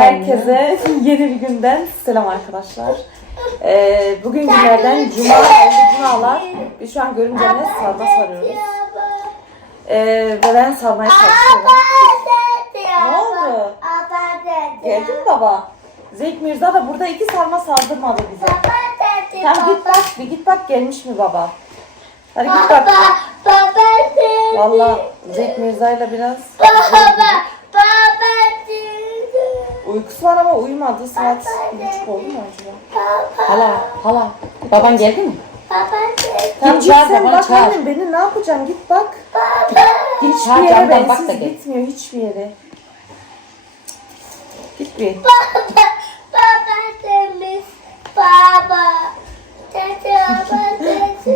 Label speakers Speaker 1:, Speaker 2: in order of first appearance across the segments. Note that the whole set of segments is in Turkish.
Speaker 1: Herkese yeni bir günden selam arkadaşlar. Ee, bugün günlerden cuma, hayırlı cumalar. Biz şu an görünce ne sarma sarıyoruz. Ee, ve ben sarmaya çalışıyorum. Ne oldu? Geldi mi baba? Zeyt Mirza da burada iki sarma saldırmadı bize. Tamam git bak, bir git bak gelmiş mi baba? Hadi git bak. Valla Zeyt Mirza ile biraz uykusu var ama uyumadı. Saat buçuk oldu mu acaba?
Speaker 2: Hala, hala. Baban geldi mi?
Speaker 1: Tamam
Speaker 2: Git çağır
Speaker 1: sen bak
Speaker 2: çağır.
Speaker 1: annem beni ne yapacaksın git bak.
Speaker 2: Git
Speaker 1: Hiçbir
Speaker 2: çağır
Speaker 1: yere
Speaker 2: camdan bak da
Speaker 1: bensiz
Speaker 2: gel.
Speaker 1: gitmiyor hiçbir yere. Git bir.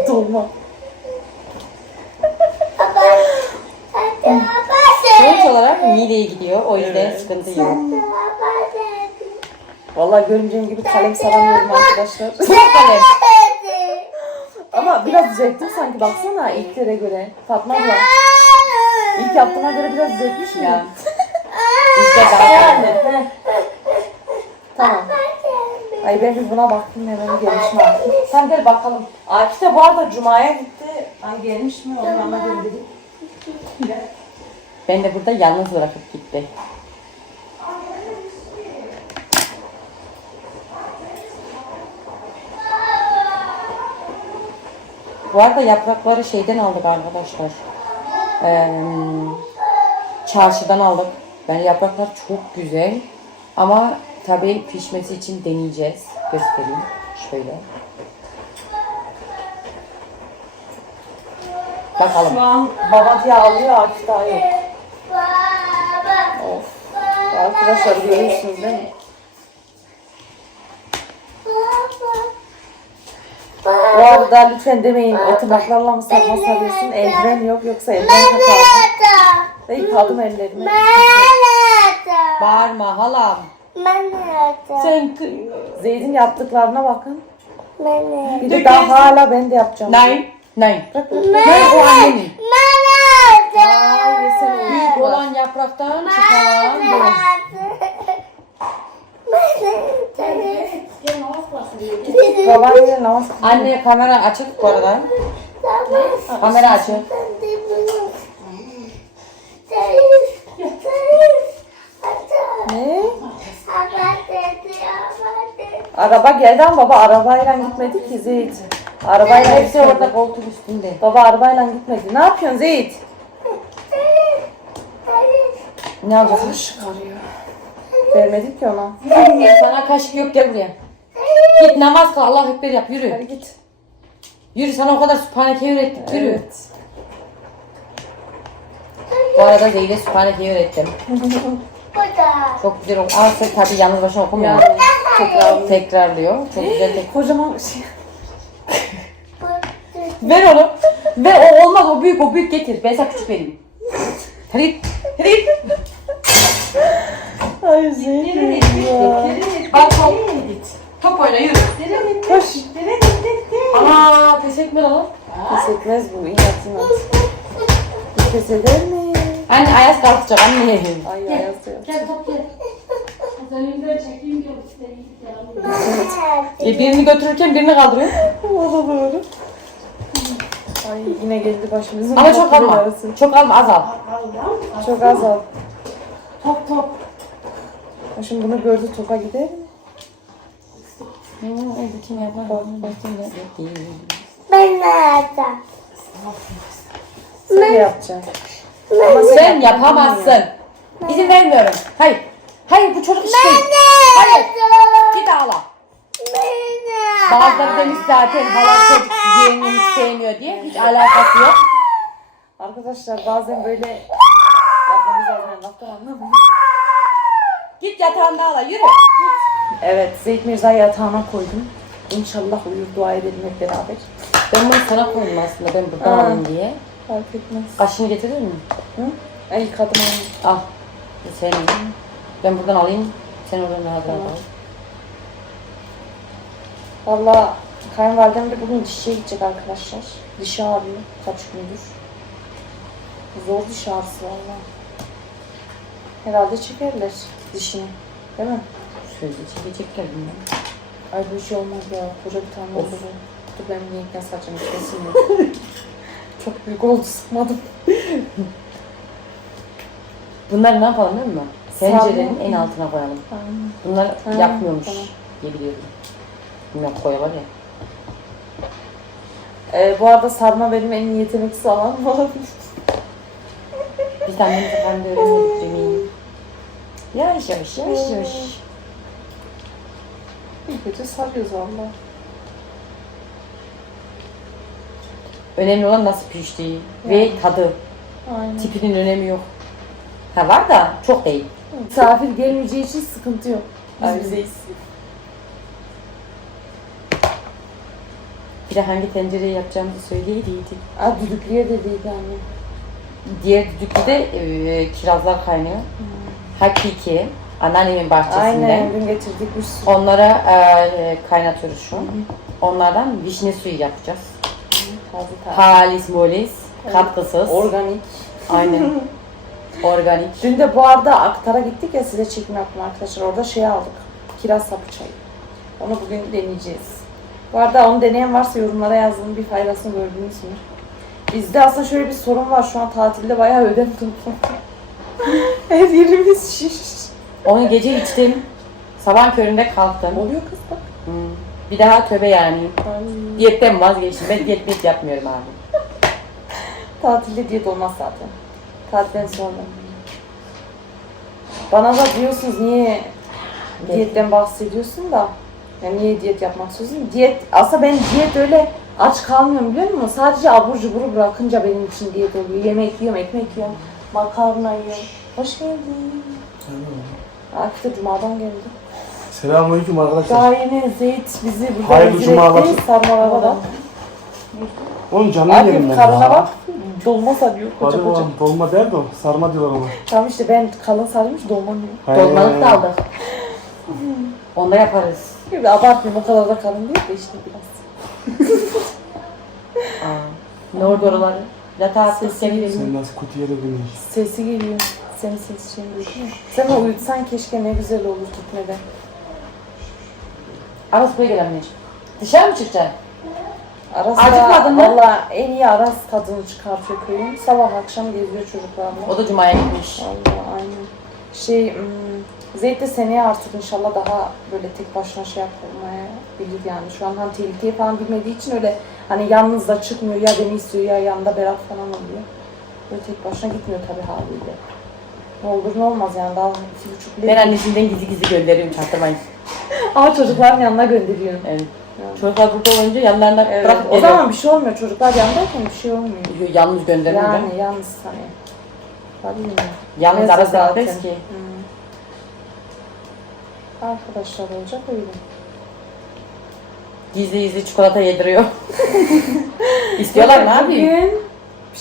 Speaker 1: Dolma.
Speaker 2: Sonuç olarak mideye gidiyor. O yüzden sıkıntı yok.
Speaker 1: Vallahi görümcem gibi kalem saramıyorum arkadaşlar.
Speaker 2: Çok kalem.
Speaker 1: ama biraz düzelttim sanki baksana ilklere göre. Fatma abla. İlk yaptığıma göre biraz düzeltmiş mi?
Speaker 2: Ya. Bizde daha
Speaker 1: Yani. Tamam. Ay ben bir buna baktım hemen gelişme artık. Sen gel bakalım. Akif de bu arada Cuma'ya gitti. Ay gelmiş mi onu ama göndereyim.
Speaker 2: Ben de burada yalnız bırakıp gitti. Bu arada yaprakları şeyden aldık arkadaşlar. Ee, çarşıdan aldık. Yani yapraklar çok güzel. Ama tabii pişmesi için deneyeceğiz. Göstereyim. Şöyle. Bakalım.
Speaker 1: Şu an baba diye ağlıyor Akif daha yok. Of. Arkadaşlar görüyorsunuz değil mi? Bu arada lütfen demeyin o tırnaklarla mı sarma sarıyorsun? Eldiven yok yoksa eldiven takalım. Ve yıkadım ellerimi.
Speaker 2: Bağırma halam. Sen
Speaker 1: Zeyd'in yaptıklarına bakın. Bir de daha hala ben de yapacağım.
Speaker 2: Nein, nein. Nein o annenin.
Speaker 1: Ay yesene
Speaker 2: Büyük
Speaker 1: uyku var.
Speaker 2: olan yapraktan çıkan bu.
Speaker 1: Babaanne namaz
Speaker 2: Anne kamera açık bu arada. Kamera açık.
Speaker 1: Ne? Araba geldi ama baba arabayla gitmedi ki Zeyd. Arabayla
Speaker 2: Hepsi orada koltuk üstünde.
Speaker 1: Baba arabayla gitmedi. Ne yapıyorsun Zeyd?
Speaker 2: Ne yapacaksın?
Speaker 1: Kaşık arıyor. Vermedik ki ona.
Speaker 2: Sana kaşık yok gel buraya. Git namaz kıl Allah ekber yap
Speaker 1: Hadi
Speaker 2: yürü.
Speaker 1: git.
Speaker 2: Yürü sana o kadar sübhanekeyi öğrettik yürü.
Speaker 1: Evet.
Speaker 2: Bu arada Zeyd'e sübhanekeyi öğrettim. Çok güzel oldu. Ama sen tabii yalnız başına okumuyor.
Speaker 1: Yani tekrar.
Speaker 2: Tekrarlıyor. Çok güzel tek.
Speaker 1: Kocaman şey.
Speaker 2: Ver onu. Ver o olmaz o büyük o büyük getir. Ben sana küçük vereyim. Hadi git. Hadi git.
Speaker 1: Ay Zeyd ya.
Speaker 2: Bak top. Top oyna yürü.
Speaker 1: Koş.
Speaker 2: Ana pes etme lan.
Speaker 1: Pes etmez bu inat inat. Pes eder mi?
Speaker 2: Anne Ayaz kalkacak anne.
Speaker 1: Ay ayaz diyor.
Speaker 2: Gel top gel. E, birini götürürken birini kaldırıyor.
Speaker 1: Da doğru. Ay yine geldi başımızın.
Speaker 2: Ama çok alma.
Speaker 1: belası.
Speaker 2: Çok alma az al.
Speaker 1: Çok az al.
Speaker 2: Top top.
Speaker 1: Şimdi bunu gördü topa gider mi?
Speaker 2: Bütün yapar.
Speaker 1: Sen yapacaksın.
Speaker 2: Sen yapamazsın. İzin vermiyorum. Hayır. Hayır bu çocuk iş değil. Hayır. Git ağla. Bazıları demiş zaten hala çocuk yeğenini sevmiyor diye. Hiç alakası yok.
Speaker 1: Arkadaşlar bazen böyle yapmamız lazım. Laftan anlamıyorum.
Speaker 2: Git yatağında ağla yürü.
Speaker 1: Evet Zeyd Mirza yatağına koydum. İnşallah uyur dua edelim hep beraber.
Speaker 2: Ben bunu sana koydum aslında ben buradan
Speaker 1: Aa.
Speaker 2: alayım diye.
Speaker 1: Fark etmez.
Speaker 2: Kaşını getirir mi?
Speaker 1: Hı? Ay yıkadım onu.
Speaker 2: Al. Sen ben buradan alayım. Sen oradan rahat rahat al.
Speaker 1: Valla kayınvalidem de bugün dişçiye gidecek arkadaşlar. Dişi ağrıyor kaç gündür. Zor diş ağrısı valla. Herhalde çekerler dişini. Değil mi?
Speaker 2: Şöyle çekecekler bunlar.
Speaker 1: Ay bu şey olmaz ya. Koca bir tane oldu. Dur ben nasıl açacağım hiç kesin. Çok büyük oldu sıkmadım.
Speaker 2: Bunları ne yapalım değil mi? Tencerenin en altına koyalım. Bunlar
Speaker 1: Ha,
Speaker 2: yapmıyormuş
Speaker 1: tamam.
Speaker 2: diye biliyorum. Bilmem koyuyorlar ya.
Speaker 1: Ee, bu arada sarma benim en yeteneksiz alanım olabilir.
Speaker 2: Biz annemizi falan da öğrenmedik yemeği. Yavaş yavaş yavaş yavaş.
Speaker 1: İyi kötü sarıyoruz valla.
Speaker 2: Önemli olan nasıl piştiği ve tadı.
Speaker 1: Aynen.
Speaker 2: Tipinin önemi yok. Ha var da çok değil.
Speaker 1: Misafir gelmeyeceği için sıkıntı yok. Biz
Speaker 2: Aynen.
Speaker 1: bizeyiz.
Speaker 2: Bir de hangi tencereyi yapacağımızı söyleydiydik.
Speaker 1: Aa düdüklüye dediydi anne.
Speaker 2: Diğer düdüklü de e, kirazlar kaynıyor. Hakiki. Anneannemin bahçesinden.
Speaker 1: Aynen dün getirdik bir sürü.
Speaker 2: Onlara e, kaynatıyoruz şu an. Onlardan vişne suyu yapacağız.
Speaker 1: Taze taze.
Speaker 2: Halis molis, katkısız.
Speaker 1: Organik.
Speaker 2: Aynen. Organik.
Speaker 1: Dün de bu arada Aktar'a gittik ya size çekim yaptım arkadaşlar. Orada şey aldık. Kiraz sapı çayı. Onu bugün deneyeceğiz. Bu arada onu deneyen varsa yorumlara yazın. Bir faydasını gördünüz mü? Bizde aslında şöyle bir sorun var. Şu an tatilde bayağı ödem topladım. Her yerimiz şiş.
Speaker 2: Onu gece içtim. Sabah köründe kalktım.
Speaker 1: Oluyor kız bak.
Speaker 2: Hmm. Bir daha töbe yani.
Speaker 1: Ay.
Speaker 2: Diyetten vazgeçtim. Ben diyet diyet yapmıyorum abi.
Speaker 1: Tatilde diyet olmaz zaten. Tatilden sonra. Bana da diyorsunuz niye diyetten bahsediyorsun da ya niye diyet yapmak istiyorsun? Diyet, aslında ben diyet öyle aç kalmıyorum biliyor musun? Sadece abur cuburu bırakınca benim için diyet oluyor. Yemek yiyorum, ekmek yiyorum, makarna yiyorum. Hoş geldin. Akif de Cuma'dan geldi.
Speaker 3: Selamünaleyküm arkadaşlar.
Speaker 1: Daha yeni Zeyt bizi burada
Speaker 3: Hayırlı
Speaker 1: rezil
Speaker 3: cumalar.
Speaker 1: etti. Sarmalara da.
Speaker 3: Onun canını yerim ben.
Speaker 1: karına bak. Dolma sarıyor koca
Speaker 3: Hadi
Speaker 1: koca.
Speaker 3: oğlum dolma der de o. Sarma diyorlar ona.
Speaker 1: Tamam işte ben kalın sarmış dolma diyor.
Speaker 2: Dolmalık da aldık. Onda yaparız.
Speaker 1: De abartmayayım o kadar da kalın değil de işte biraz.
Speaker 2: Aa. Ne oldu oraları? Yatağı
Speaker 1: Sesi
Speaker 2: seviyorum.
Speaker 3: Sen nasıl kötü yere dönüyorsun?
Speaker 1: Sesi geliyor. Senin ses mu? Sen o uyutsan keşke ne güzel olur gitmeden.
Speaker 2: Aras buraya gel anneciğim. Dışarı mı çıkacaksın?
Speaker 1: Aras
Speaker 2: Acıkmadın mı?
Speaker 1: Valla en iyi Aras tadını çıkartıyor köyün. Sabah akşam geziyor çocuklarla.
Speaker 2: O da Cuma'ya gitmiş.
Speaker 1: Valla aynen. Şey, hmm, Zeyt de seneye artık inşallah daha böyle tek başına şey yapmaya bilir yani. Şu an hani tehlikeyi falan bilmediği için öyle hani yalnız da çıkmıyor ya beni istiyor ya yanında Berat falan oluyor. Böyle tek başına gitmiyor tabii haliyle. Ne olur ne olmaz yani daha iki buçuk
Speaker 2: Ben annesinden gizli gizli gönderiyorum çaktırmayın.
Speaker 1: Ama çocukların yanına gönderiyorum.
Speaker 2: Evet.
Speaker 1: Yani.
Speaker 2: Çocuklar burada olunca yanlarına
Speaker 1: Evet,
Speaker 2: bırakıp
Speaker 1: o zaman bir şey olmuyor. Çocuklar yandayken bir şey olmuyor.
Speaker 2: Yalnız gönderiyorum
Speaker 1: Yani yalnız hani. Tabii mi?
Speaker 2: Yalnız arasında
Speaker 1: zaten.
Speaker 2: ki.
Speaker 1: Hmm. Arkadaşlar olacak öyle.
Speaker 2: Gizli gizli çikolata yediriyor. İstiyorlar ne yapayım?
Speaker 1: Bugün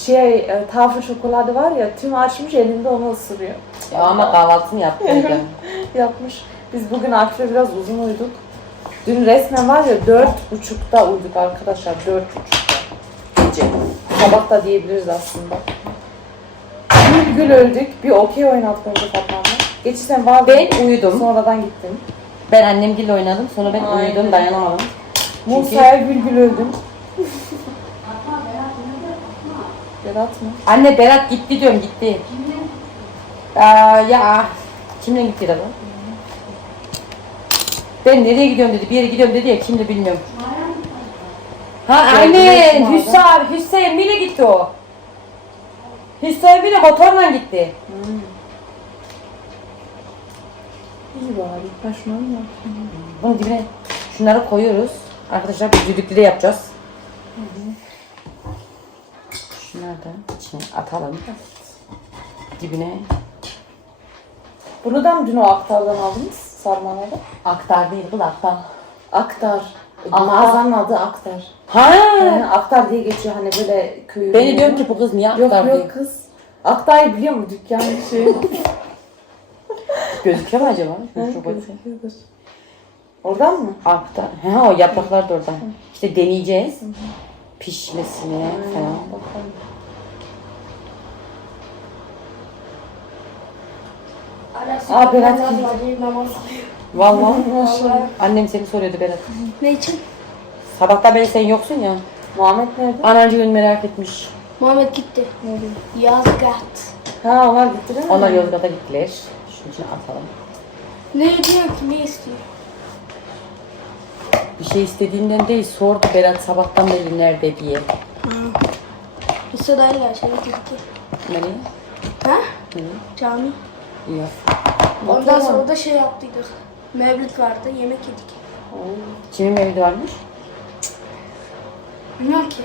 Speaker 1: şey, e, tafı şokoladı var ya, tüm açmış elinde onu ısırıyor.
Speaker 2: Ya ama kahvaltısını yaptıydı.
Speaker 1: Yapmış. Biz bugün Akif'le biraz uzun uyuduk. Dün resmen var ya dört buçukta uyuduk arkadaşlar, dört buçukta. Gece. Sabah da diyebiliriz aslında. Bir gül öldük, bir okey oynadık önce Fatma'la. Geçişten vardı.
Speaker 2: Ben uyudum.
Speaker 1: Sonradan gittim.
Speaker 2: Ben annemgille oynadım. Sonra ben
Speaker 1: Aynen.
Speaker 2: uyudum dayanamadım.
Speaker 1: Musa'ya gül gül öldüm. Berat mı?
Speaker 2: Anne Berat gitti diyorum gitti. Aa, ya kimle gitti dedi? Ben nereye gidiyorum dedi. Bir yere gidiyorum dedi ya kimle bilmiyorum. Ha aynen
Speaker 1: mi
Speaker 2: Hüsa, Hüseyin Mine gitti o. Hüseyin Mine motorla gitti.
Speaker 1: Hmm. İyi bari. Ben şunu?
Speaker 2: Bunun dibine şunları koyuyoruz. Arkadaşlar biz düdüklü de yapacağız. Şunları da içine atalım. Dibine
Speaker 1: Bunu da mı dün o aktardan aldınız? Sarmaları.
Speaker 2: aktar değil bu da aktar.
Speaker 1: Aktar.
Speaker 2: Aktar.
Speaker 1: Mağazanın adı Aktar.
Speaker 2: Ha!
Speaker 1: Yani Aktar diye geçiyor hani böyle köyü.
Speaker 2: Ben de diyorum ki bu kız niye
Speaker 1: Yok
Speaker 2: aktar
Speaker 1: yok
Speaker 2: diyor.
Speaker 1: kız. Aktar'ı biliyor mu dükkan şey?
Speaker 2: Gözüküyor mu acaba?
Speaker 1: Gözüküyordur. Oradan mı?
Speaker 2: Aktar. Ha o yapraklar da orada. İşte deneyeceğiz. Pişmesini falan.
Speaker 1: Bakalım. Aa, Berat
Speaker 2: Vallahi. Annem seni soruyordu Berat.
Speaker 4: Ne için?
Speaker 2: Sabahtan beri sen yoksun ya.
Speaker 1: Muhammed nerede?
Speaker 2: Anacığın merak etmiş.
Speaker 4: Muhammed gitti. Yazgat.
Speaker 1: Ha onlar gitti değil mi?
Speaker 2: Onlar Yozgat'a gittiler. Şunun içine atalım.
Speaker 4: Ne diyor ki? Ne istiyor?
Speaker 2: Bir şey istediğinden değil sordu Berat sabahtan beri nerede diye.
Speaker 4: Lisedeyler şey gitti.
Speaker 2: Nereye?
Speaker 4: Ha?
Speaker 2: Nereye?
Speaker 4: Cami.
Speaker 2: İyi.
Speaker 4: Ondan sonra da şey yaptıydık. Mevlüt vardı, yemek yedik.
Speaker 2: Kimin mevlidi varmış?
Speaker 4: Bilmem ki.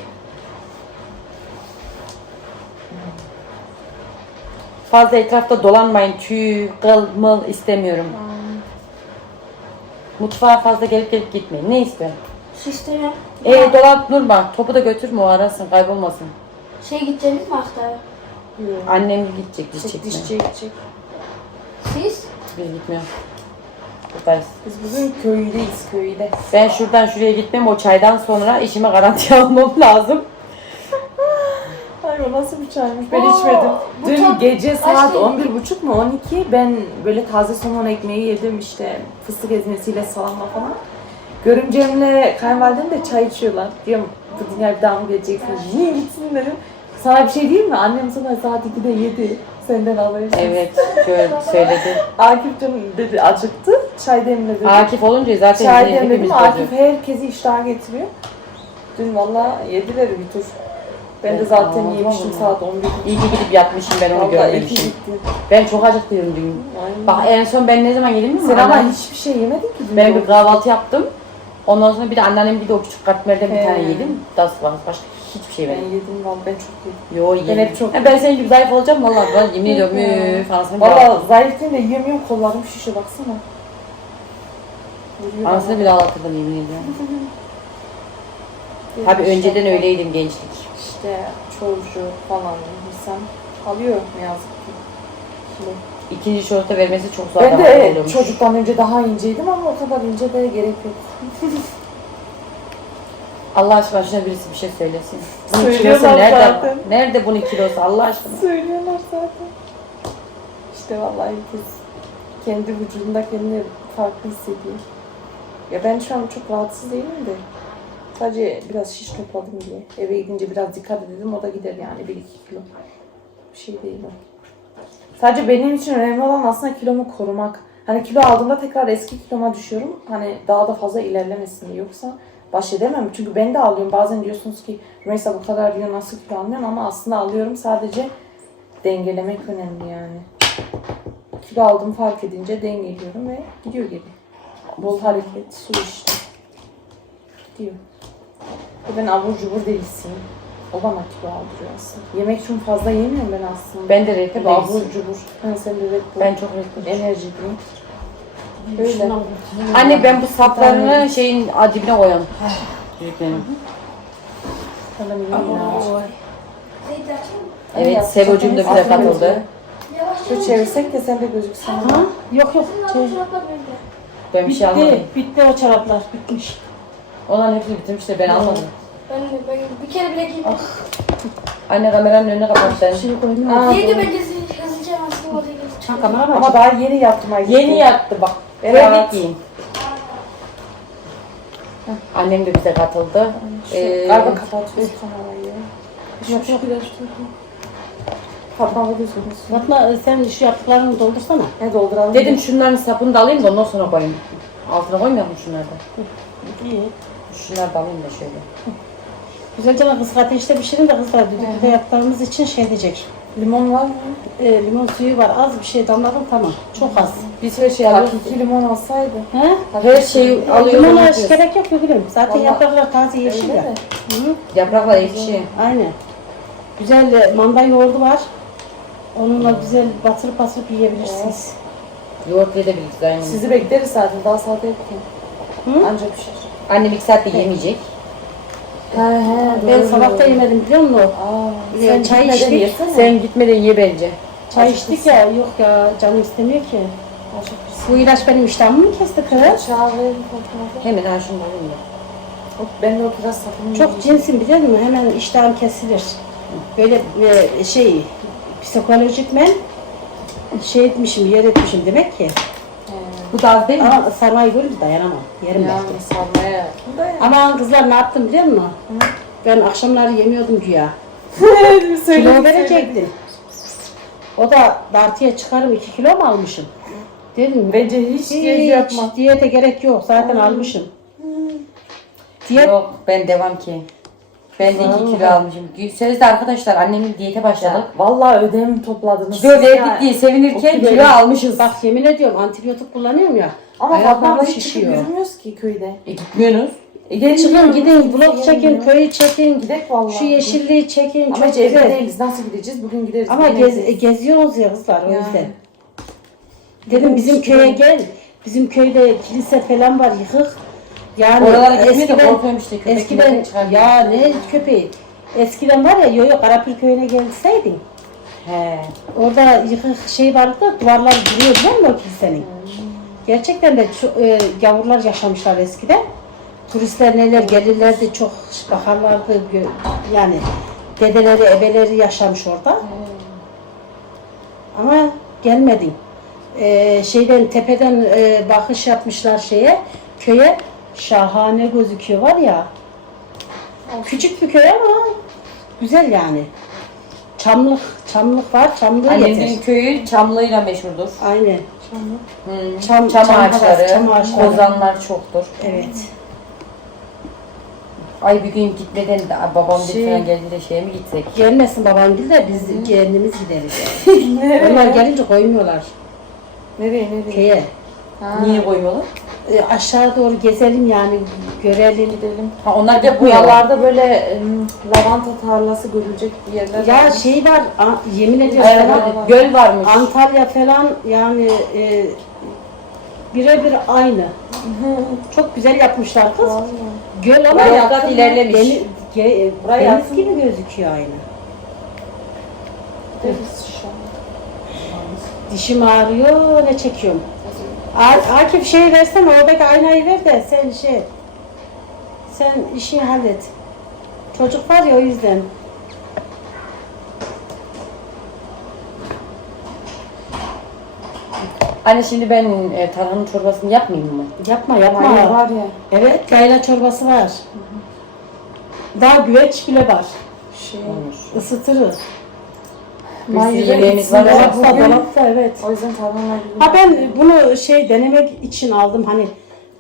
Speaker 2: Fazla etrafta dolanmayın. Tüy, kıl, mıl istemiyorum. Mutfağa fazla gelip gelip gitmeyin. Ne istiyorsun?
Speaker 4: Sisteme.
Speaker 2: Ee dolap durma. Topu da götürme o arasın kaybolmasın.
Speaker 4: Şey gideceğiniz mi Aktay'a?
Speaker 2: Annem gidecek diş
Speaker 1: Çek
Speaker 2: çekmeye.
Speaker 1: diş çek çek.
Speaker 4: Siz?
Speaker 2: Biz gitmiyoruz. Buradayız.
Speaker 1: Biz bugün köydeyiz köyde.
Speaker 2: Ben şuradan şuraya gitmem o çaydan sonra işime garanti almam lazım.
Speaker 1: Ay o nasıl bir çaymış ben
Speaker 4: Oo,
Speaker 1: içmedim.
Speaker 4: bu
Speaker 1: Dün
Speaker 4: çok-
Speaker 1: gece saat
Speaker 4: Kaç
Speaker 1: 11.30 mu 12 ben böyle taze somon ekmeği yedim işte fıstık ezmesiyle salamla falan. Görümcemle kayınvalidem de çay içiyorlar. Diyorum bu dünya bir daha mı geleceksin? Yiyin gitsin dedim. Sana bir şey diyeyim mi? Annem sana saat 2'de yedi. Senden haberin.
Speaker 2: Evet gör, söyledi.
Speaker 1: Akif canım dedi acıktı. Çay demle dedi.
Speaker 2: Akif olunca zaten
Speaker 1: Çay demledim. Akif herkesi iştaha getiriyor. Dün valla yediler bir tur. Ben de zaten
Speaker 2: tamam,
Speaker 1: yemiştim saat 11.
Speaker 2: İyi ki gidip yatmışım ben onu
Speaker 1: Valla iyi ki
Speaker 2: görmemişim. Ben çok acıktım dün.
Speaker 1: Aynen.
Speaker 2: Bak en son ben ne zaman yedim mi?
Speaker 1: Sen ama hiçbir şey yemedin ki. dün
Speaker 2: Ben bir kahvaltı yaptım. Ondan sonra bir de anneannem bir de o küçük katmerden bir
Speaker 1: He.
Speaker 2: tane yedim. Das var. Başka hiçbir şey
Speaker 1: Ben
Speaker 2: yemedim.
Speaker 1: yedim valla ben çok yedim.
Speaker 2: Yo yedim.
Speaker 1: hep çok
Speaker 2: Ha, ben senin gibi zayıf olacağım vallahi. Ben yemin ediyorum.
Speaker 1: Ya.
Speaker 2: Üf, anasını
Speaker 1: Valla
Speaker 2: bile
Speaker 1: da yiyemiyorum kollarım şişe baksana. Vuruyor
Speaker 2: Anasını bile ağlatırdım yemin ediyorum. Tabii önceden öyleydim gençlik.
Speaker 1: İşte çocuğu falan insan alıyor ne yazık ki. Kilo.
Speaker 2: İkinci şorta vermesi çok zor.
Speaker 1: Ben de
Speaker 2: oluyormuş.
Speaker 1: çocuktan önce daha inceydim ama o kadar ince de gerek yok.
Speaker 2: Allah aşkına şuna birisi bir şey söylesin. Bunun
Speaker 1: Söylüyorlar
Speaker 2: kilosu nerede?
Speaker 1: zaten.
Speaker 2: Nerede bunun kilosu Allah aşkına?
Speaker 1: Söylüyorlar zaten. İşte vallahi herkes kendi vücudunda kendini farklı hissediyor. Ya ben şu an çok rahatsız değilim de. Sadece biraz şiş topladım diye. Eve gidince biraz dikkat edelim o da gider yani 1-2 kilo. Bir şey değil o. Sadece benim için önemli olan aslında kilomu korumak. Hani kilo aldığımda tekrar eski kiloma düşüyorum. Hani daha da fazla ilerlemesin diye. Yoksa baş edemem. Çünkü ben de alıyorum. Bazen diyorsunuz ki Rümeysa bu kadar diyor nasıl kilo almıyorsun ama aslında alıyorum. Sadece dengelemek önemli yani. Kilo aldım fark edince dengeliyorum ve gidiyor geri. Bol hareket, su işte. Gidiyor. Ve Ben abur cubur delisiyim. O bana kilo aldırıyor aslında. Yemek çok fazla yemiyorum ben aslında.
Speaker 2: Ben de Red
Speaker 1: Hep
Speaker 2: Bull
Speaker 1: abur
Speaker 2: değilsin.
Speaker 1: cubur. Ben sen de Red Bull.
Speaker 2: Ben çok Red Bull.
Speaker 1: enerji drink. Böyle.
Speaker 2: Anne ben bu saplarını şeyin dibine koyalım. Çocukların.
Speaker 1: Sana milyonlar.
Speaker 2: Evet, Sevocuğum da bize katıldı.
Speaker 1: Şu çevirsek de sen de gözüksen.
Speaker 5: Yok yok. Şey,
Speaker 2: Ben bir şey almadım.
Speaker 5: bitti. Bitti o çoraplar. Bitmiş.
Speaker 2: Olan hepsini bitirmişler, ben almadım.
Speaker 4: Ben, ben bir kere bile giydim.
Speaker 2: Anne kameranın önüne kapat sen.
Speaker 5: Şey koyayım.
Speaker 1: Aa, doğru.
Speaker 4: ben hızlıca hızlıca aslında oraya
Speaker 5: Ha, kamera var.
Speaker 1: Ama daha yeni yaptım ay.
Speaker 2: Yeni yattı bak.
Speaker 1: Evet.
Speaker 2: Böyle giyin. Annem de bize katıldı. Ee,
Speaker 1: Galiba kapatıyoruz kamerayı.
Speaker 5: Yok yok.
Speaker 1: Fatma.
Speaker 5: Fatma sen şu yaptıklarını doldursana.
Speaker 1: Ne dolduralım?
Speaker 2: dedim şunların sapını da alayım da ondan sonra koyayım. Altına koymayalım şunları da.
Speaker 5: İyi.
Speaker 2: Şunları da alayım da şöyle.
Speaker 5: Güzelce bak kızgın ateşte pişirin de kızlar düdüklüde yaptığımız için şey diyecek.
Speaker 1: Limon var mı?
Speaker 5: E, limon suyu var. Az bir şey damladım tamam. Çok az.
Speaker 2: Biz her şeyi alıyoruz.
Speaker 1: Hakiki limon alsaydı.
Speaker 5: He?
Speaker 2: Her şeyi alıyoruz. Alıyoruz.
Speaker 5: hiç gerek yok gülüm. Zaten
Speaker 1: Vallahi
Speaker 5: yapraklar taze yeşil ya.
Speaker 1: mi?
Speaker 5: Hı?
Speaker 2: Ekşi.
Speaker 5: Aynen. Güzel de manda yoğurdu var. Onunla güzel batırıp batırıp yiyebilirsiniz.
Speaker 2: Yoğurt edebiliriz aynen.
Speaker 1: Sizi bekleriz zaten. Daha sade yapayım.
Speaker 5: Hı?
Speaker 1: Anca pişer.
Speaker 2: Annem iki saatte yemeyecek.
Speaker 1: He he.
Speaker 5: Ben
Speaker 1: doğru.
Speaker 5: sabahta yemedim biliyor musun?
Speaker 1: Aa,
Speaker 5: Ya,
Speaker 1: sen
Speaker 5: çay içtik.
Speaker 2: Sen gitmeden ye bence.
Speaker 5: Çay içtik ya yok ya canım istemiyor ki. Bu ilaç benim iştahımı mı kesti kız?
Speaker 2: Hemen ha şunu alayım.
Speaker 1: O- Ben de o biraz sapını
Speaker 5: Çok cinsim biliyor musun? Hemen iştahım kesilir. Böyle e, şey psikolojik men şey etmişim, yer etmişim demek ki.
Speaker 2: Bu da az değil mi?
Speaker 5: Ama sarmayı görünce dayanamam. Yerim
Speaker 1: Yani
Speaker 5: belki.
Speaker 1: salmaya. Bu da yani.
Speaker 5: Ama kızlar ne yaptım biliyor musun? Ben akşamları yemiyordum güya. Kilo verecektim. O da dartıya çıkarım 2 kilo mu almışım? Dedim
Speaker 1: Bence hiç diyet yapma.
Speaker 5: diyete gerek yok zaten almışım. Diyet
Speaker 2: Yok ben devam ki. Ben de 2 kilo almışım. Sözde arkadaşlar annemin diyete başladık.
Speaker 1: Vallahi ödem topladınız.
Speaker 2: Kilo
Speaker 1: siz
Speaker 2: verdik
Speaker 1: ya.
Speaker 2: diye sevinirken
Speaker 5: O kilo-
Speaker 2: kilo almışız.
Speaker 5: bak yemin ediyorum antibiyotik kullanıyorum ya.
Speaker 1: Ama
Speaker 5: ayaklarım
Speaker 1: Fatma
Speaker 5: şişiyor.
Speaker 1: yürümüyoruz ki köyde.
Speaker 2: E, gitmiyorsunuz.
Speaker 1: E, gelin
Speaker 5: Çıkın gidin
Speaker 1: kimse
Speaker 5: çekin, köyü çekin.
Speaker 1: Gidek vallahi.
Speaker 5: Şu yeşilliği çekin.
Speaker 1: Ama
Speaker 5: çok
Speaker 1: hiç evde
Speaker 5: güzel.
Speaker 1: değiliz. Nasıl gideceğiz? Bugün gideriz.
Speaker 5: Ama
Speaker 1: bugün
Speaker 5: gez,
Speaker 1: evdeyiz.
Speaker 5: geziyoruz ya kızlar o
Speaker 1: Yani.
Speaker 5: yüzden. Dedim bizim köye gel. Bizim köyde kilise falan var yıkık. Yani
Speaker 2: Oralara gitmeyi de korkuyorum işte. köpekleri
Speaker 5: eskiden
Speaker 2: çıkar.
Speaker 5: ya ne köpeği. Eskiden var ya yo yo Karapür köyüne gelseydin.
Speaker 2: He.
Speaker 5: Orada yıkık şey vardı da duvarlar duruyor biliyor musun o kilisenin? Gerçekten de çok, e, gavurlar yaşamışlar eskiden. Turistler neler gelirlerdi çok bakarlardı gö- yani dedeleri ebeleri yaşamış orada. Ama gelmedin. E, şeyden tepeden e, bakış yapmışlar şeye köye şahane gözüküyor var ya. Küçük bir köy ama güzel yani. Çamlık, çamlık var, çamlığı
Speaker 2: Annemlerin
Speaker 5: yeter.
Speaker 2: köyü çamlığıyla meşhurdur.
Speaker 5: Aynen.
Speaker 2: Hı.
Speaker 5: Çam-
Speaker 2: Çam,
Speaker 5: çam
Speaker 2: ağaçları,
Speaker 5: çam ağaçları.
Speaker 2: kozanlar çoktur.
Speaker 5: Evet.
Speaker 2: Ay bir gün gitmeden de babam bir
Speaker 5: Şey-
Speaker 2: falan geldi de şeye mi gitsek?
Speaker 5: Gelmesin baban gibi de biz kendimiz gideriz. Onlar gelince koymuyorlar
Speaker 1: Nereye nereye?
Speaker 5: köye.
Speaker 2: Niye koymuyorlar?
Speaker 5: E, aşağı doğru gezelim yani görelim.
Speaker 1: Gidelim.
Speaker 2: Ha onlar
Speaker 1: Bir de
Speaker 2: yapmıyorlar.
Speaker 1: buralarda böyle em, lavanta tarlası görülecek bir yerler
Speaker 5: Ya
Speaker 1: var.
Speaker 5: şey var a- yemin ediyorum
Speaker 2: Evet,
Speaker 5: sana,
Speaker 2: göl varmış.
Speaker 5: Antalya falan yani e, birebir aynı. Çok güzel yapmışlar kız. Göl ama
Speaker 2: Buraya
Speaker 5: yakın
Speaker 2: yakın ilerlemiş.
Speaker 5: Deniz, ge-
Speaker 1: Buraya
Speaker 5: deniz
Speaker 1: yakın.
Speaker 5: gibi gözüküyor aynı.
Speaker 1: Gideriz şu an.
Speaker 5: Dişim ağrıyor ne çekiyorum. Akif şey versen oradaki aynayı ver de sen şey sen işini hallet. Çocuk var ya o yüzden.
Speaker 2: Anne şimdi ben e, tarhana çorbasını yapmayayım mı?
Speaker 5: Yapma yapma.
Speaker 1: Maya var ya.
Speaker 5: Evet yayla çorbası var. Daha güveç bile var.
Speaker 1: Şey.
Speaker 5: Isıtırız.
Speaker 1: İçinde
Speaker 2: var
Speaker 5: Dolapta dolapta evet.
Speaker 1: O yüzden gibi.
Speaker 5: Ha ben bunu şey denemek için aldım hani.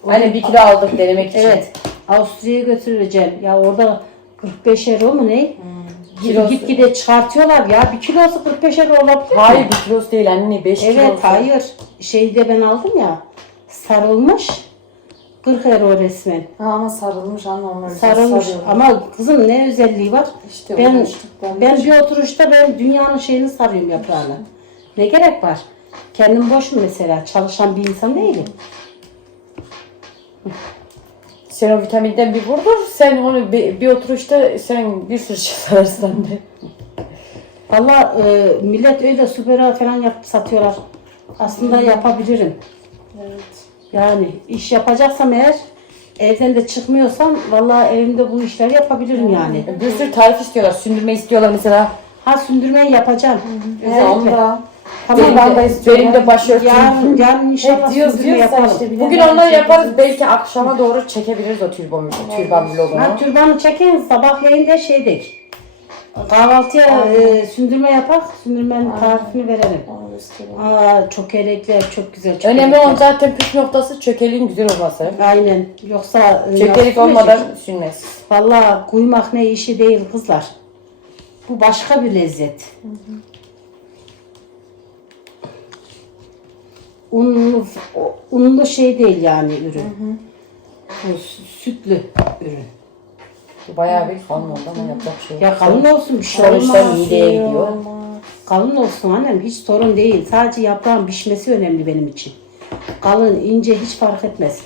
Speaker 2: Anne bir kilo aldık denemek için.
Speaker 5: Evet. Avusturya'ya götüreceğim. Ya orada 45 euro mu ne?
Speaker 2: Kilosu.
Speaker 5: Git gide çıkartıyorlar ya. Bir kilosu 45 euro olabilir mi?
Speaker 2: Hayır bir kilosu değil anne 5 kilo.
Speaker 5: Evet hayır. Şeyde ben aldım ya. Sarılmış. 40 euro resmen.
Speaker 1: Ha, ama sarılmış anne onlar.
Speaker 5: Sarılmış. Ama kızım ne özelliği var?
Speaker 1: İşte
Speaker 5: ben
Speaker 1: ben
Speaker 5: ben bir oturuşta ben dünyanın şeyini sarıyorum yaprağını. Ne gerek var? Kendim boş mu mesela? Çalışan bir insan değilim.
Speaker 2: Sen o vitaminden bir vurdur, sen onu bir, bir oturuşta sen bir sürü şey sararsın anne.
Speaker 5: Valla e, millet öyle süper falan yapıp satıyorlar. Aslında yapabilirim.
Speaker 1: Evet.
Speaker 5: Yani iş yapacaksam eğer evden de çıkmıyorsam valla evimde bu işleri yapabilirim yani.
Speaker 2: Bir sürü tarif istiyorlar, sündürme istiyorlar mesela.
Speaker 5: Ha sündürmeyi yapacağım.
Speaker 1: Onu
Speaker 5: Özellikle.
Speaker 1: da.
Speaker 5: Tamam
Speaker 2: benim,
Speaker 1: ben de
Speaker 2: de,
Speaker 1: istiyorum.
Speaker 2: benim de başörtüm.
Speaker 5: Yarın, yarın inşallah
Speaker 1: Hep diyoruz
Speaker 5: sündürme
Speaker 1: diyoruz sen
Speaker 5: yapalım.
Speaker 1: işte.
Speaker 2: Bugün onları yaparız, belki akşama doğru çekebiliriz o türban, türban vlogunu.
Speaker 5: Ha, türbanı çekin sabahleyin de şeydik. Kahvaltıya e, sündürme yapak, sündürmenin tarifini verelim.
Speaker 1: Onu göstereyim.
Speaker 5: Aa, çok erekler, çok güzel. Çok
Speaker 2: Önemli olan zaten püf noktası çökeliğin güzel olması.
Speaker 5: Aynen. Yoksa e,
Speaker 2: Çökelik olmadan sünmez.
Speaker 5: Vallahi kuymak ne işi değil kızlar. Bu başka bir lezzet. Unlu, unlu şey değil yani ürün. Bu sü- sütlü ürün.
Speaker 2: Bu bayağı bir kalın oldu ama yapacak bir şey yok.
Speaker 5: Ya kalın olsun bir şey
Speaker 2: Sonuçta
Speaker 5: olmaz.
Speaker 2: mideye gidiyor.
Speaker 5: Kalın olsun annem hiç sorun değil. Sadece yaprağın pişmesi önemli benim için. Kalın, ince hiç fark etmez.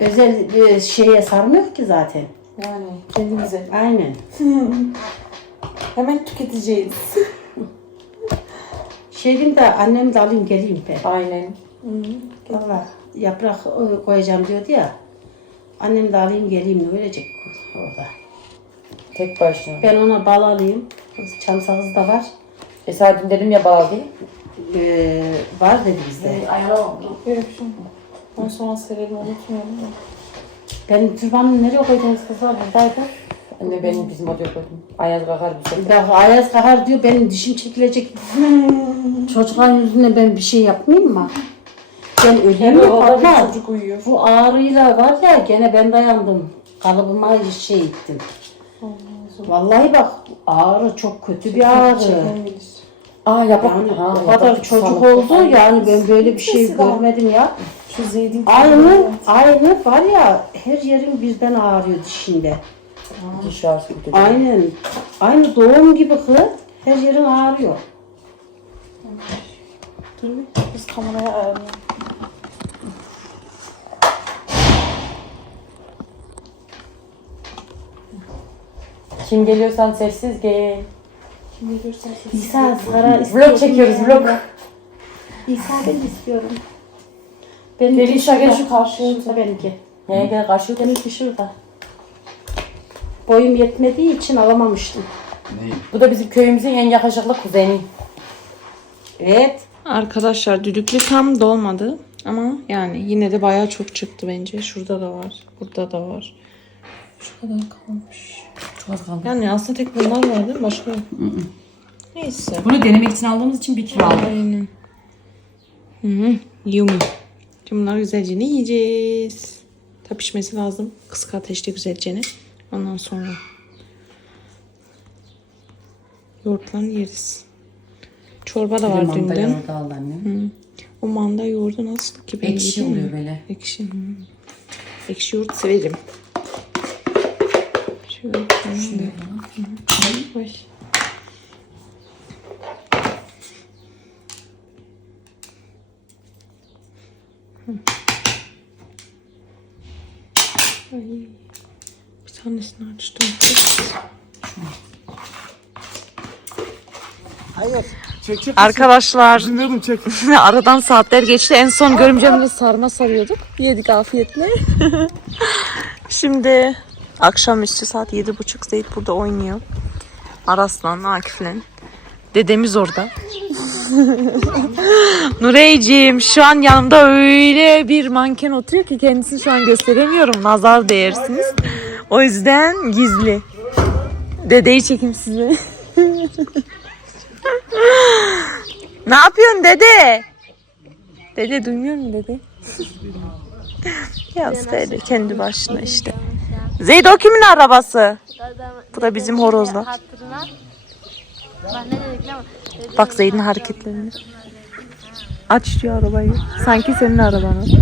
Speaker 5: Özel bir şeye sarmıyor ki zaten.
Speaker 1: Yani kendimize.
Speaker 5: Aynen.
Speaker 1: Hemen tüketeceğiz.
Speaker 5: Şey diyeyim de annem de alayım geleyim ben.
Speaker 2: Aynen.
Speaker 5: Valla yaprak e, koyacağım diyordu ya. Annem de alayım geleyim ne verecek orada.
Speaker 2: Tek başına.
Speaker 5: Ben ona bal alayım. Çam sakızı da var.
Speaker 2: E zaten dedim ya bal diye.
Speaker 5: e, var dedi bizde.
Speaker 1: Bir şey mi? Ondan sonra serelim unutmayalım. da.
Speaker 5: Benim türbanımı nereye koydunuz kızlar? Buradaydı.
Speaker 2: Anne benim bizim odaya koydum. Ayaz kakar bir şey.
Speaker 5: Bak Ayaz Kahar diyor benim dişim çekilecek. Çocukların yüzünden ben bir şey yapmayayım mı? Ben öleyim mi
Speaker 1: Orada bir
Speaker 5: Fatma?
Speaker 1: çocuk uyuyor.
Speaker 5: Bu ağrıyla var ya gene ben dayandım. Kalıbıma şey ettim. Vallahi bak ağrı çok kötü bir ağrı.
Speaker 1: Çeken bilir.
Speaker 2: Aa yapak.
Speaker 5: Yani
Speaker 2: ha,
Speaker 5: o kadar çocuk oldu yani ben böyle bir şey görmedim ya. Aynı, aynı var ya her yerim birden ağrıyor dişinde.
Speaker 2: Diş ağrısı bir de.
Speaker 5: Aynen. Aynı doğum gibi kız. Her yerin ağrıyor.
Speaker 1: Dur. Biz kameraya ayarlayalım.
Speaker 2: Kim geliyorsan sessiz gel.
Speaker 1: Kim gelirse ses.
Speaker 5: İsa istiyorum.
Speaker 2: Vlog çekiyoruz vlog.
Speaker 5: İsa ben istiyorum. Benim
Speaker 2: Gel İsa gel şu karşıya.
Speaker 5: Şurada benimki.
Speaker 2: Neye gel karşı
Speaker 5: Benimki şurada. Boyum yetmediği için alamamıştım.
Speaker 2: Bu da bizim köyümüzün en yakışıklı kuzeni.
Speaker 5: Evet.
Speaker 1: Arkadaşlar düdüklü tam dolmadı ama yani yine de bayağı çok çıktı bence. Şurada da var, burada da var. Şu kadar kalmış.
Speaker 2: Az kaldı.
Speaker 1: Yani aslında tek bunlar var değil mi? Başka yok. Neyse.
Speaker 2: Bunu denemek için aldığımız için bir kilo aldık.
Speaker 1: Aynen. Hı hı. Yummy. Şimdi bunları güzelce yiyeceğiz. Tabii pişmesi lazım. Kısık ateşte güzelce. Ondan sonra yoğurtlarını yeriz. Çorba da var dünden.
Speaker 2: Orada aldı annem.
Speaker 1: O manda yoğurdu nasıl ki ben
Speaker 2: Ekşi
Speaker 1: yedim
Speaker 2: oluyor böyle.
Speaker 1: Ekşi. hı. Ekşi yoğurt severim. Şöyle. Şöyle. Ay. Bir tanesini açtım.
Speaker 3: Çek çek.
Speaker 1: Arkadaşlar
Speaker 3: İzin verdim çek.
Speaker 1: Aradan saatler geçti. En son görümcemle sarma sarıyorduk. Yedik afiyetle. Şimdi akşamüstü saat yedi buçuk Zeyt burada oynuyor. Araslan, Akif'le. Dedemiz orada. Nureyciğim şu an yanımda öyle bir manken oturuyor ki kendisini şu an gösteremiyorum. Nazar değersiniz. O yüzden gizli. Dedeyi çekeyim size. Ne yapıyorsun dede? Dede duymuyor mu dede? ya böyle kendi başına işte. Zeyd o kimin arabası? Bu da bizim horozlar.
Speaker 6: Bak
Speaker 1: Zeyd'in hareketlerini. Aç diyor arabayı. Sanki senin arabanı.
Speaker 6: Biz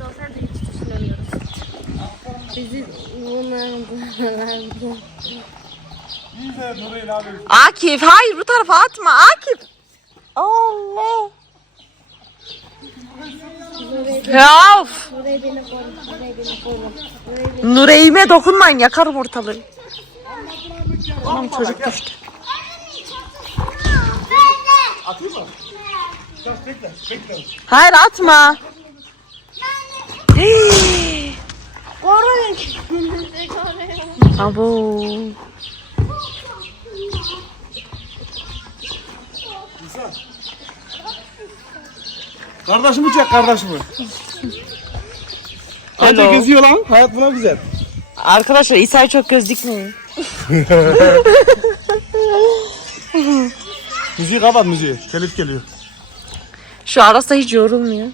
Speaker 6: olsaydı hiç düşünemiyoruz. Bizi bunların
Speaker 1: Akif hayır bu tarafa atma Akif. Allah. Ya of. Nureyime dokunmayın yakarım ortalığı. Tamam çocuk düştü. Hayır atma. Hey. Abo.
Speaker 3: Kardeşimi çek kardeşimi.
Speaker 1: Hello.
Speaker 3: Anca geziyor lan. Hayat buna güzel.
Speaker 1: Arkadaşlar İsa'yı çok göz dikmeyin.
Speaker 3: Müziği kapat müziği. Telif geliyor.
Speaker 1: Şu arası hiç yorulmuyor.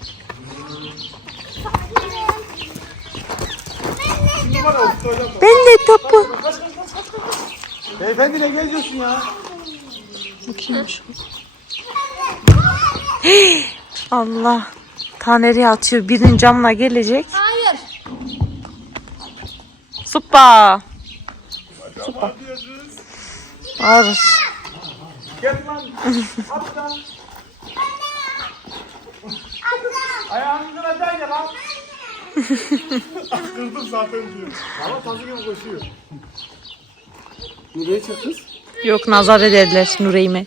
Speaker 1: Ben de topu.
Speaker 3: Beyefendi ne geziyorsun ya?
Speaker 1: Bakayım şu. Allah. Ta nereye atıyor? Birinin camına gelecek.
Speaker 6: Hayır.
Speaker 1: Suppa. Suppa. Ağrır.
Speaker 3: Gel lan. At lan. Ayağını kıracaksın ya lan. Kırdım zaten diyor. Ama tazı gibi koşuyor. Nereye çek kız?
Speaker 1: Yok nazar ederler Nureyme.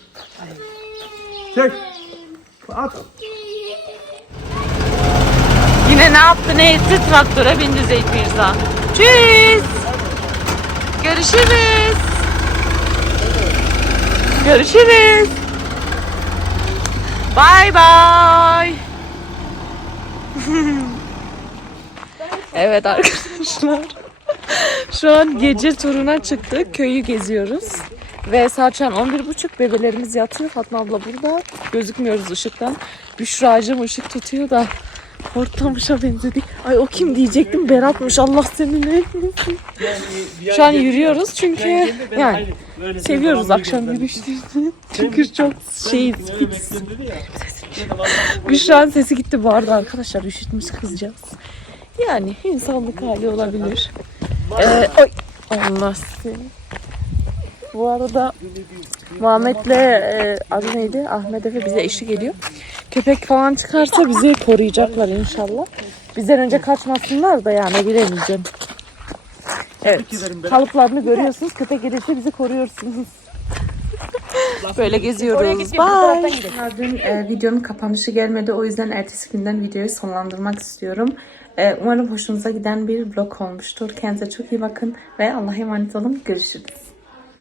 Speaker 3: Çek. At.
Speaker 1: Yine ne yaptı ne etti traktöre bindi Zeyd Mirza. Tschüss. Görüşürüz. Görüşürüz. Bay bay. evet arkadaşlar. Şu an gece turuna çıktık. Köyü geziyoruz. Ve saat şu an 11.30. Bebelerimiz yatıyor. Fatma abla burada. Gözükmüyoruz ışıktan. Büşra'cığım ışık tutuyor da hortlamışa benzedik. Ay o kim diyecektim. Berat'mış. Allah seni ne etmesin. Şu an yürüyoruz çünkü yani seviyoruz akşam yürüyüşlerini. Çünkü çok şey fitiz. Büşra'nın sesi gitti bağırdı arkadaşlar. Üşütmüş kızcağız. Yani insanlık hali olabilir. Ee, oy. Allah seni. Bu arada Muhammed'le e, adı neydi? Ahmet Efe bize eşlik geliyor. Köpek falan çıkarsa bizi koruyacaklar inşallah. Bizden önce kaçmasınlar da yani bilemeyeceğim. Evet. Kalıplarını görüyorsunuz. Köpek gelirse bizi koruyorsunuz. Böyle geziyoruz. Bye. Dün e, videonun kapanışı gelmedi. O yüzden ertesi günden videoyu sonlandırmak istiyorum. E, umarım hoşunuza giden bir vlog olmuştur. Kendinize çok iyi bakın ve Allah'a emanet olun. Görüşürüz.